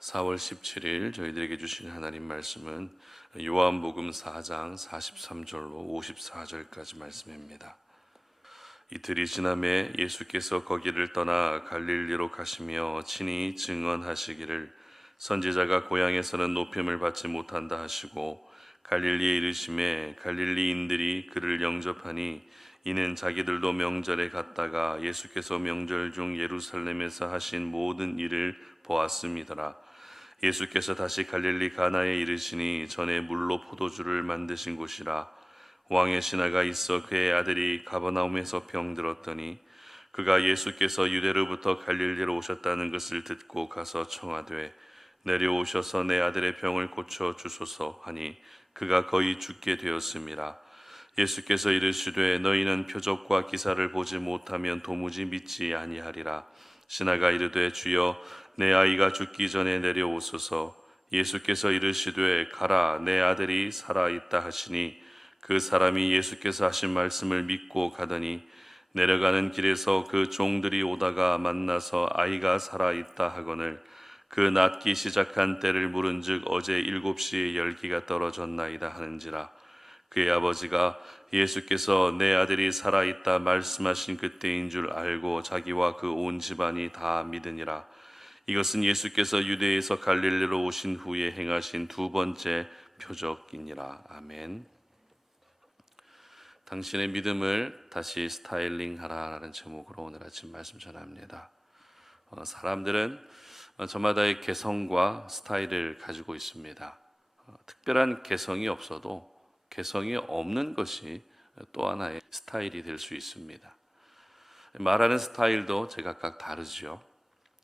4월 17일 저희들에게 주신 하나님 말씀은 요한복음 4장 43절로 54절까지 말씀입니다. 이틀이 지남에 예수께서 거기를 떠나 갈릴리로 가시며 친히 증언하시기를 선지자가 고향에서는 높임을 받지 못한다 하시고 갈릴리에 이르심에 갈릴리인들이 그를 영접하니 이는 자기들도 명절에 갔다가 예수께서 명절 중 예루살렘에서 하신 모든 일을 보았음이더라. 예수께서 다시 갈릴리 가나에 이르시니 전에 물로 포도주를 만드신 곳이라. 왕의 신하가 있어 그의 아들이 가버나움에서 병들었더니 그가 예수께서 유대로부터 갈릴리로 오셨다는 것을 듣고 가서 청하되 내려오셔서 내 아들의 병을 고쳐 주소서 하니 그가 거의 죽게 되었음이라. 예수께서 이르시되 너희는 표적과 기사를 보지 못하면 도무지 믿지 아니하리라. 신하가 이르되 주여 내 아이가 죽기 전에 내려오소서. 예수께서 이르시되 가라 내 아들이 살아 있다 하시니 그 사람이 예수께서 하신 말씀을 믿고 가더니 내려가는 길에서 그 종들이 오다가 만나서 아이가 살아 있다 하거늘 그 낫기 시작한 때를 물은즉 어제 7시에 열기가 떨어졌나이다 하는지라. 그의 아버지가 예수께서 내 아들이 살아있다 말씀하신 그때인 줄 알고 자기와 그 온 집안이 다 믿으니라. 이것은 예수께서 유대에서 갈릴리로 오신 후에 행하신 두 번째 표적이니라. 아멘. 당신의 믿음을 다시 스타일링하라라는 제목으로 오늘 아침 말씀 전합니다. 사람들은 저마다의 개성과 스타일을 가지고 있습니다. 특별한 개성이 없어도 개성이 없는 것이 또 하나의 스타일이 될 수 있습니다. 말하는 스타일도 제각각 다르죠.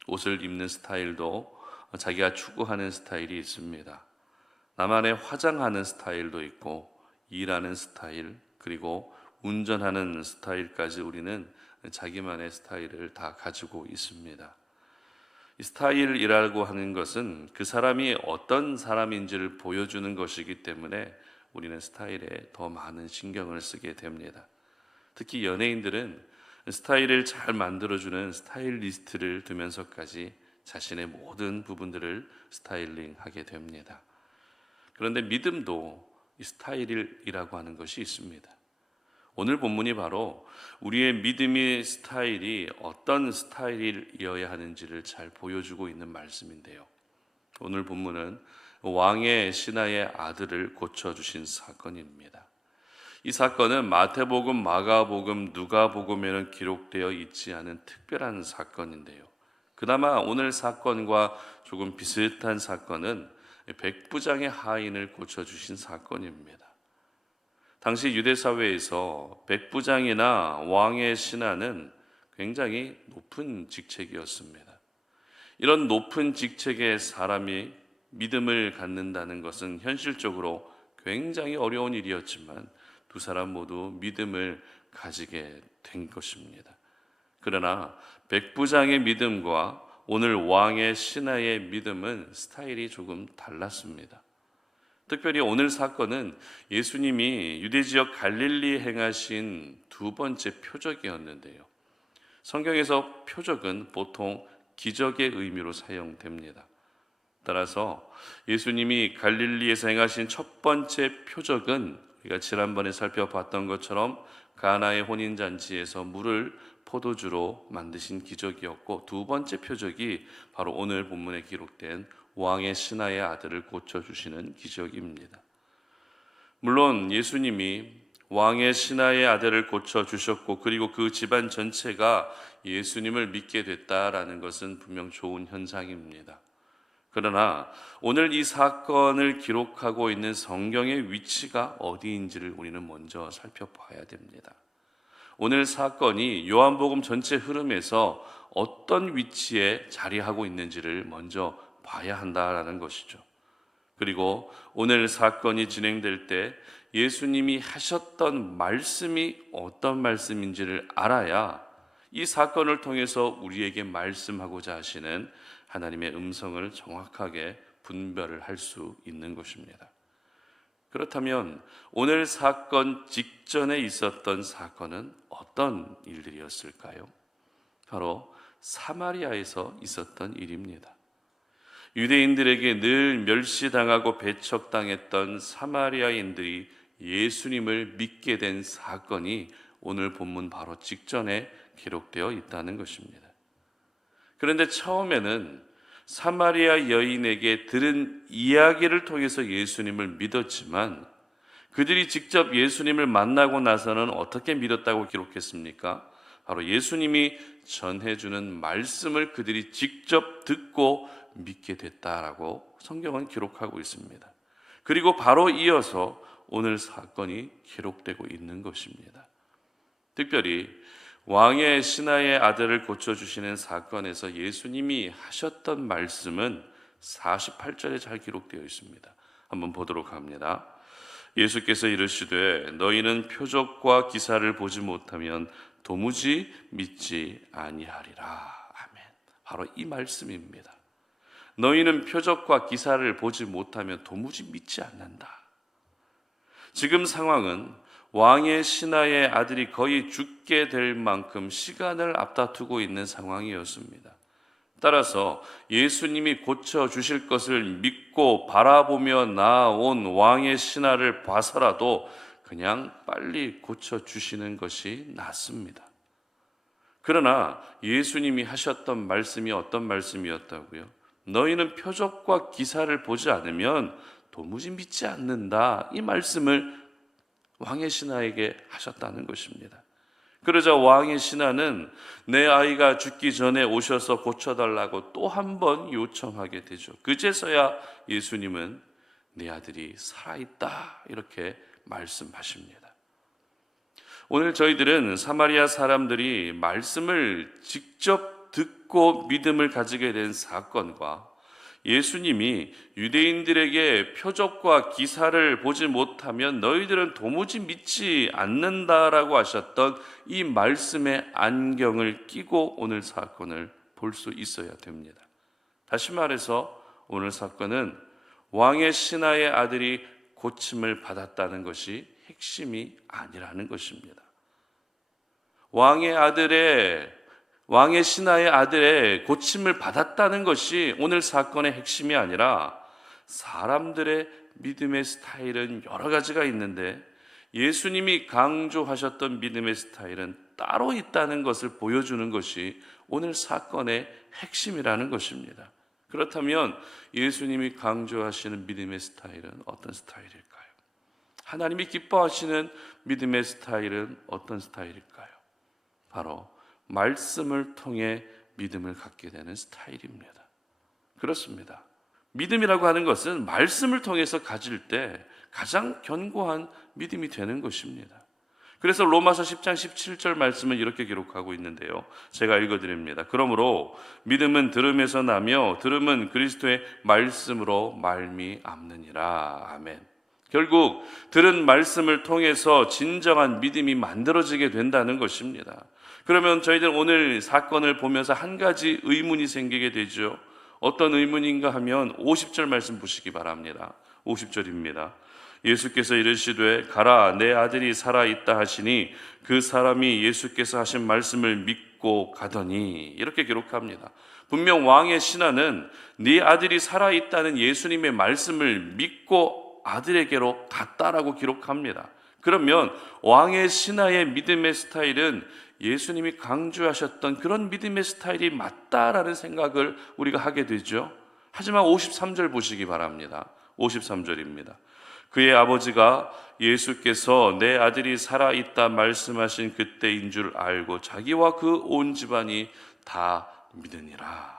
옷을 입는 스타일도 자기가 추구하는 스타일이 있습니다. 나만의 화장하는 스타일도 있고 일하는 스타일 그리고 운전하는 스타일까지 우리는 자기만의 스타일을 다 가지고 있습니다. 이 스타일이라고 하는 것은 그 사람이 어떤 사람인지를 보여주는 것이기 때문에 우리는 스타일에 더 많은 신경을 쓰게 됩니다. 특히 연예인들은 스타일을 잘 만들어주는 스타일리스트를 두면서까지 자신의 모든 부분들을 스타일링하게 됩니다. 그런데 믿음도 이 스타일이라고 하는 것이 있습니다. 오늘 본문이 바로 우리의 믿음의 스타일이 어떤 스타일이어야 하는지를 잘 보여주고 있는 말씀인데요. 오늘 본문은 왕의 신하의 아들을 고쳐주신 사건입니다. 이 사건은 마태복음, 마가복음, 누가복음에는 기록되어 있지 않은 특별한 사건인데요. 그나마 오늘 사건과 조금 비슷한 사건은 백부장의 하인을 고쳐주신 사건입니다. 당시 유대사회에서 백부장이나 왕의 신하는 굉장히 높은 직책이었습니다. 이런 높은 직책의 사람이 믿음을 갖는다는 것은 현실적으로 굉장히 어려운 일이었지만 두 사람 모두 믿음을 가지게 된 것입니다. 그러나 백부장의 믿음과 오늘 왕의 신하의 믿음은 스타일이 조금 달랐습니다. 특별히 오늘 사건은 예수님이 유대 지역 갈릴리에 행하신 두 번째 표적이었는데요. 성경에서 표적은 보통 기적의 의미로 사용됩니다. 따라서 예수님이 갈릴리에서 행하신 첫 번째 표적은 우리가 지난번에 살펴봤던 것처럼 가나의 혼인잔치에서 물을 포도주로 만드신 기적이었고, 두 번째 표적이 바로 오늘 본문에 기록된 왕의 신하의 아들을 고쳐주시는 기적입니다. 물론 예수님이 왕의 신하의 아들을 고쳐주셨고 그리고 그 집안 전체가 예수님을 믿게 됐다라는 것은 분명 좋은 현상입니다. 그러나 오늘 이 사건을 기록하고 있는 성경의 위치가 어디인지를 우리는 먼저 살펴봐야 됩니다. 오늘 사건이 요한복음 전체 흐름에서 어떤 위치에 자리하고 있는지를 먼저 봐야 한다라는 것이죠. 그리고 오늘 사건이 진행될 때 예수님이 하셨던 말씀이 어떤 말씀인지를 알아야 이 사건을 통해서 우리에게 말씀하고자 하시는 하나님의 음성을 정확하게 분별을 할 수 있는 것입니다. 그렇다면 오늘 사건 직전에 있었던 사건은 어떤 일들이었을까요? 바로 사마리아에서 있었던 일입니다. 유대인들에게 늘 멸시당하고 배척당했던 사마리아인들이 예수님을 믿게 된 사건이 오늘 본문 바로 직전에 기록되어 있다는 것입니다. 그런데 처음에는 사마리아 여인에게 들은 이야기를 통해서 예수님을 믿었지만 그들이 직접 예수님을 만나고 나서는 어떻게 믿었다고 기록했습니까? 바로 예수님이 전해주는 말씀을 그들이 직접 듣고 믿게 됐다라고 성경은 기록하고 있습니다. 그리고 바로 이어서 오늘 사건이 기록되고 있는 것입니다. 특별히 왕의 신하의 아들을 고쳐주시는 사건에서 예수님이 하셨던 말씀은 48절에 잘 기록되어 있습니다. 한번 보도록 합니다. 예수께서 이르시되 너희는 표적과 기사를 보지 못하면 도무지 믿지 아니하리라. 아멘. 바로 이 말씀입니다. 너희는 표적과 기사를 보지 못하면 도무지 믿지 않는다. 지금 상황은 왕의 신하의 아들이 거의 죽게 될 만큼 시간을 앞다투고 있는 상황이었습니다. 따라서 예수님이 고쳐주실 것을 믿고 바라보며 나아온 왕의 신하를 봐서라도 그냥 빨리 고쳐주시는 것이 낫습니다. 그러나 예수님이 하셨던 말씀이 어떤 말씀이었다고요? 너희는 표적과 기사를 보지 않으면 도무지 믿지 않는다. 이 말씀을 왕의 신하에게 하셨다는 것입니다. 그러자 왕의 신하는 내 아이가 죽기 전에 오셔서 고쳐달라고 또 한 번 요청하게 되죠. 그제서야 예수님은 내 아들이 살아있다 이렇게 말씀하십니다. 오늘 저희들은 사마리아 사람들이 말씀을 직접 듣고 믿음을 가지게 된 사건과 예수님이 유대인들에게 표적과 기사를 보지 못하면 너희들은 도무지 믿지 않는다라고 하셨던 이 말씀의 안경을 끼고 오늘 사건을 볼 수 있어야 됩니다. 다시 말해서 오늘 사건은 왕의 신하의 아들이 고침을 받았다는 것이 핵심이 아니라는 것입니다. 왕의 신하의 아들의 고침을 받았다는 것이 오늘 사건의 핵심이 아니라 사람들의 믿음의 스타일은 여러 가지가 있는데 예수님이 강조하셨던 믿음의 스타일은 따로 있다는 것을 보여주는 것이 오늘 사건의 핵심이라는 것입니다. 그렇다면 예수님이 강조하시는 믿음의 스타일은 어떤 스타일일까요? 하나님이 기뻐하시는 믿음의 스타일은 어떤 스타일일까요? 바로 말씀을 통해 믿음을 갖게 되는 스타일입니다. 그렇습니다. 믿음이라고 하는 것은 말씀을 통해서 가질 때 가장 견고한 믿음이 되는 것입니다. 그래서 로마서 10장 17절 말씀은 이렇게 기록하고 있는데요. 제가 읽어드립니다. 그러므로 믿음은 들음에서 나며 들음은 그리스도의 말씀으로 말미암느니라. 아멘. 결국 들은 말씀을 통해서 진정한 믿음이 만들어지게 된다는 것입니다. 그러면 저희들 오늘 사건을 보면서 한 가지 의문이 생기게 되죠. 어떤 의문인가 하면 50절 말씀 보시기 바랍니다. 50절입니다. 예수께서 이르시되 가라 내 아들이 살아있다 하시니 그 사람이 예수께서 하신 말씀을 믿고 가더니 이렇게 기록합니다. 분명 왕의 신하는 네 아들이 살아있다는 예수님의 말씀을 믿고 아들에게로 갔다라고 기록합니다. 그러면 왕의 신하의 믿음의 스타일은 예수님이 강조하셨던 그런 믿음의 스타일이 맞다라는 생각을 우리가 하게 되죠. 하지만 53절 보시기 바랍니다. 53절입니다. 그의 아버지가 예수께서 내 아들이 살아있다 말씀하신 그때인 줄 알고 자기와 그 온 집안이 다 믿으니라.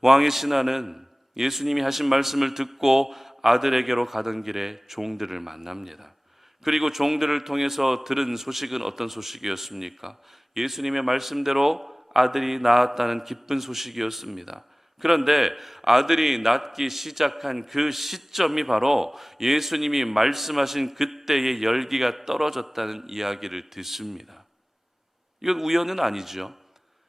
왕의 신하는 예수님이 하신 말씀을 듣고 아들에게로 가던 길에 종들을 만납니다. 그리고 종들을 통해서 들은 소식은 어떤 소식이었습니까? 예수님의 말씀대로 아들이 낳았다는 기쁜 소식이었습니다. 그런데 아들이 낳기 시작한 그 시점이 바로 예수님이 말씀하신 그때의 열기가 떨어졌다는 이야기를 듣습니다. 이건 우연은 아니죠.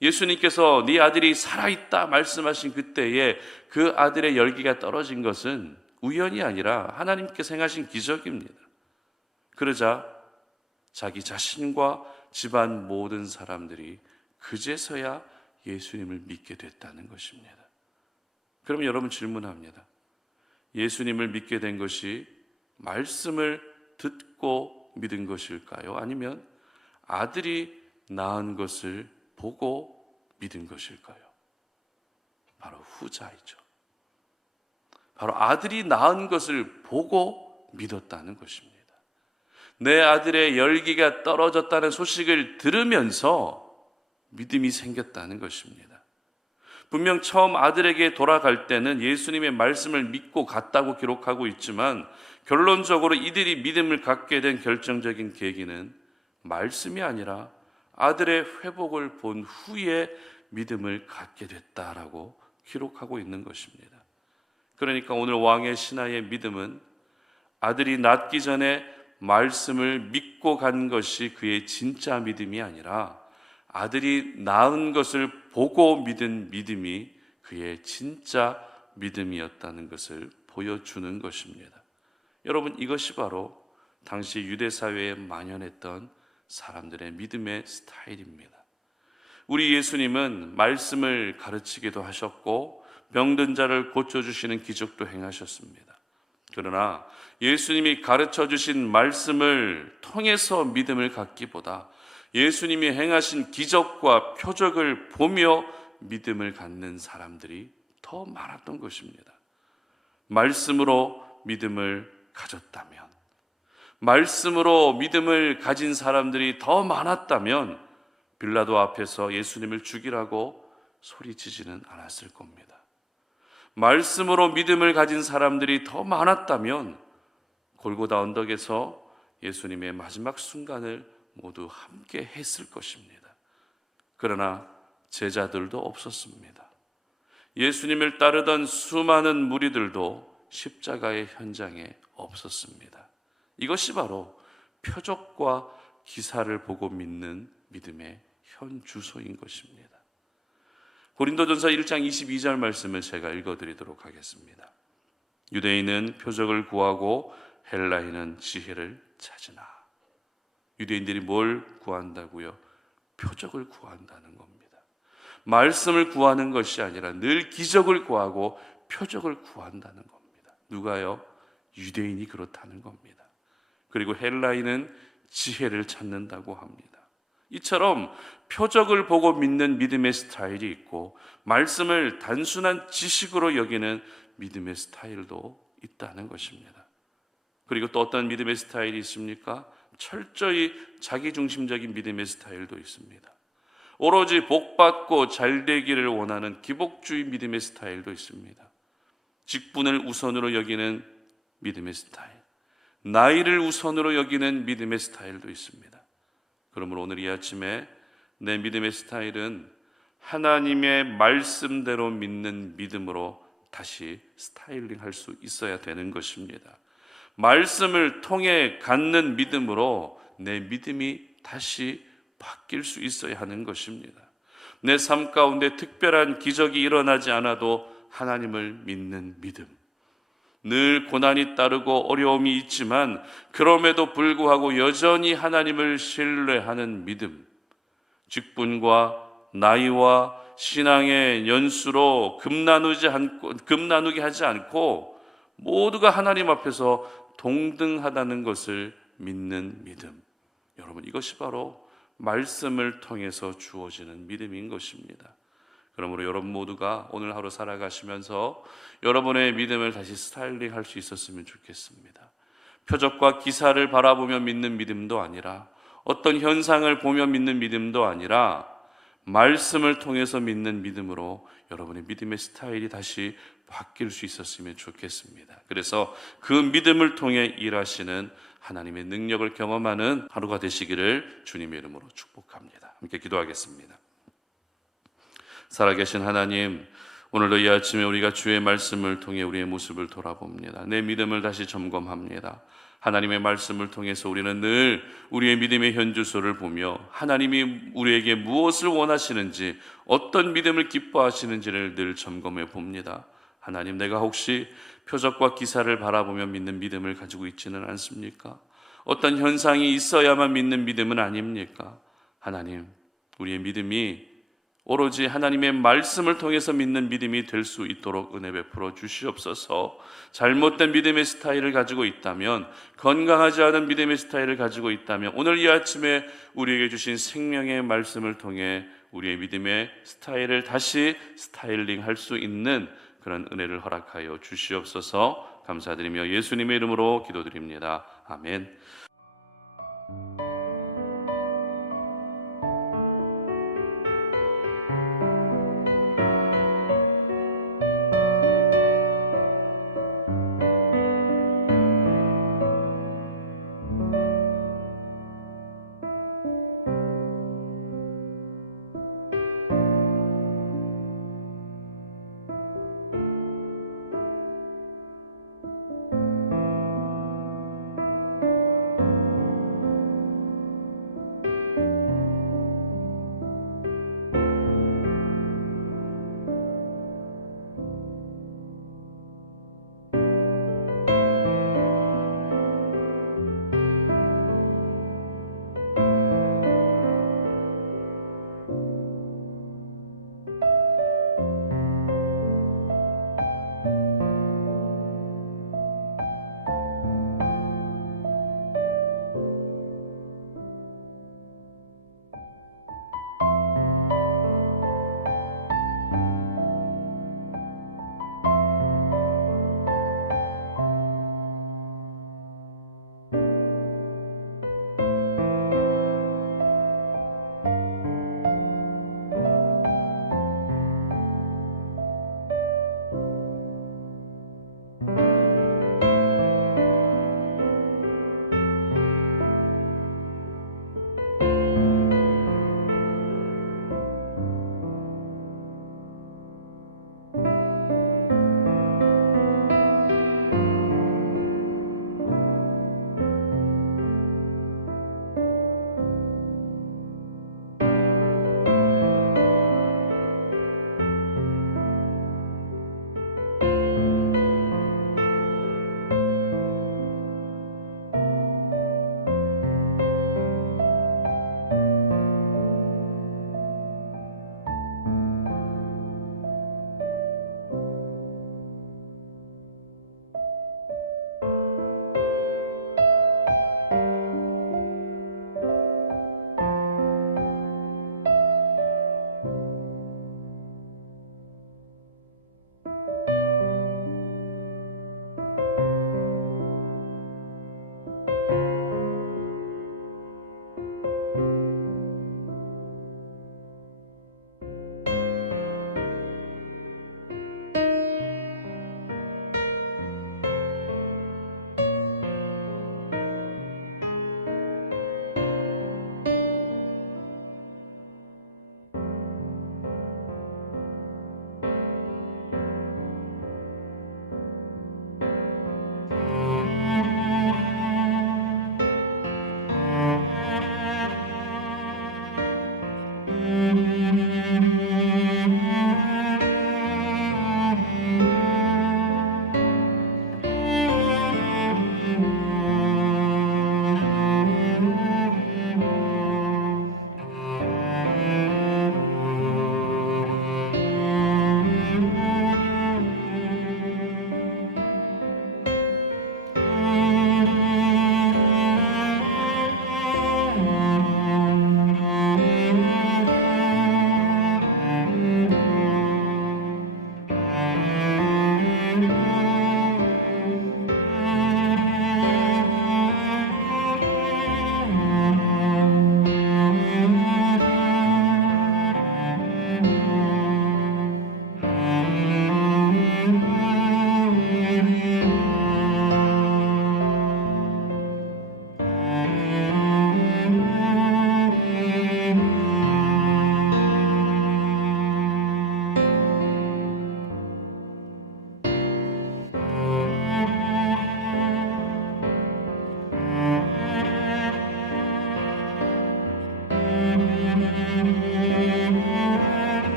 예수님께서 네 아들이 살아있다 말씀하신 그때에 그 아들의 열기가 떨어진 것은 우연이 아니라 하나님께서 행하신 기적입니다. 그러자 자기 자신과 집안 모든 사람들이 그제서야 예수님을 믿게 됐다는 것입니다. 그러면 여러분 질문합니다. 예수님을 믿게 된 것이 말씀을 듣고 믿은 것일까요? 아니면 아들이 낳은 것을 보고 믿은 것일까요? 바로 후자이죠. 바로 아들이 낳은 것을 보고 믿었다는 것입니다. 내 아들의 열기가 떨어졌다는 소식을 들으면서 믿음이 생겼다는 것입니다. 분명 처음 아들에게 돌아갈 때는 예수님의 말씀을 믿고 갔다고 기록하고 있지만 결론적으로 이들이 믿음을 갖게 된 결정적인 계기는 말씀이 아니라 아들의 회복을 본 후에 믿음을 갖게 됐다라고 기록하고 있는 것입니다. 그러니까 오늘 왕의 신하의 믿음은 아들이 낳기 전에 말씀을 믿고 간 것이 그의 진짜 믿음이 아니라 아들이 낳은 것을 보고 믿은 믿음이 그의 진짜 믿음이었다는 것을 보여주는 것입니다. 여러분, 이것이 바로 당시 유대 사회에 만연했던 사람들의 믿음의 스타일입니다. 우리 예수님은 말씀을 가르치기도 하셨고 병든 자를 고쳐주시는 기적도 행하셨습니다. 그러나 예수님이 가르쳐 주신 말씀을 통해서 믿음을 갖기보다 예수님이 행하신 기적과 표적을 보며 믿음을 갖는 사람들이 더 많았던 것입니다. 말씀으로 믿음을 가졌다면, 말씀으로 믿음을 가진 사람들이 더 많았다면 빌라도 앞에서 예수님을 죽이라고 소리치지는 않았을 겁니다. 말씀으로 믿음을 가진 사람들이 더 많았다면 골고다 언덕에서 예수님의 마지막 순간을 모두 함께 했을 것입니다. 그러나 제자들도 없었습니다. 예수님을 따르던 수많은 무리들도 십자가의 현장에 없었습니다. 이것이 바로 표적과 기사를 보고 믿는 믿음의 현 주소인 것입니다. 고린도전서 1장 22절 말씀을 제가 읽어드리도록 하겠습니다. 유대인은 표적을 구하고 헬라인은 지혜를 찾으나. 유대인들이 뭘 구한다고요? 표적을 구한다는 겁니다. 말씀을 구하는 것이 아니라 늘 기적을 구하고 표적을 구한다는 겁니다. 누가요? 유대인이 그렇다는 겁니다. 그리고 헬라인은 지혜를 찾는다고 합니다. 이처럼 표적을 보고 믿는 믿음의 스타일이 있고 말씀을 단순한 지식으로 여기는 믿음의 스타일도 있다는 것입니다. 그리고 또 어떤 믿음의 스타일이 있습니까? 철저히 자기중심적인 믿음의 스타일도 있습니다. 오로지 복받고 잘되기를 원하는 기복주의 믿음의 스타일도 있습니다. 직분을 우선으로 여기는 믿음의 스타일, 나이를 우선으로 여기는 믿음의 스타일도 있습니다. 그러므로 오늘 이 아침에 내 믿음의 스타일은 하나님의 말씀대로 믿는 믿음으로 다시 스타일링할 수 있어야 되는 것입니다. 말씀을 통해 갖는 믿음으로 내 믿음이 다시 바뀔 수 있어야 하는 것입니다. 내 삶 가운데 특별한 기적이 일어나지 않아도 하나님을 믿는 믿음, 늘 고난이 따르고 어려움이 있지만 그럼에도 불구하고 여전히 하나님을 신뢰하는 믿음, 직분과 나이와 신앙의 연수로 급나누게 하지 않고 모두가 하나님 앞에서 동등하다는 것을 믿는 믿음. 여러분, 이것이 바로 말씀을 통해서 주어지는 믿음인 것입니다. 그러므로 여러분 모두가 오늘 하루 살아가시면서 여러분의 믿음을 다시 스타일링할 수 있었으면 좋겠습니다. 표적과 기사를 바라보며 믿는 믿음도 아니라 어떤 현상을 보며 믿는 믿음도 아니라 말씀을 통해서 믿는 믿음으로 여러분의 믿음의 스타일이 다시 바뀔 수 있었으면 좋겠습니다. 그래서 그 믿음을 통해 일하시는 하나님의 능력을 경험하는 하루가 되시기를 주님의 이름으로 축복합니다. 함께 기도하겠습니다. 살아계신 하나님, 오늘도 이 아침에 우리가 주의 말씀을 통해 우리의 모습을 돌아봅니다. 내 믿음을 다시 점검합니다. 하나님의 말씀을 통해서 우리는 늘 우리의 믿음의 현주소를 보며 하나님이 우리에게 무엇을 원하시는지, 어떤 믿음을 기뻐하시는지를 늘 점검해 봅니다. 하나님, 내가 혹시 표적과 기사를 바라보며 믿는 믿음을 가지고 있지는 않습니까? 어떤 현상이 있어야만 믿는 믿음은 아닙니까? 하나님, 우리의 믿음이 오로지 하나님의 말씀을 통해서 믿는 믿음이 될 수 있도록 은혜 베풀어 주시옵소서. 잘못된 믿음의 스타일을 가지고 있다면, 건강하지 않은 믿음의 스타일을 가지고 있다면, 오늘 이 아침에 우리에게 주신 생명의 말씀을 통해 우리의 믿음의 스타일을 다시 스타일링할 수 있는 그런 은혜를 허락하여 주시옵소서. 감사드리며 예수님의 이름으로 기도드립니다. 아멘.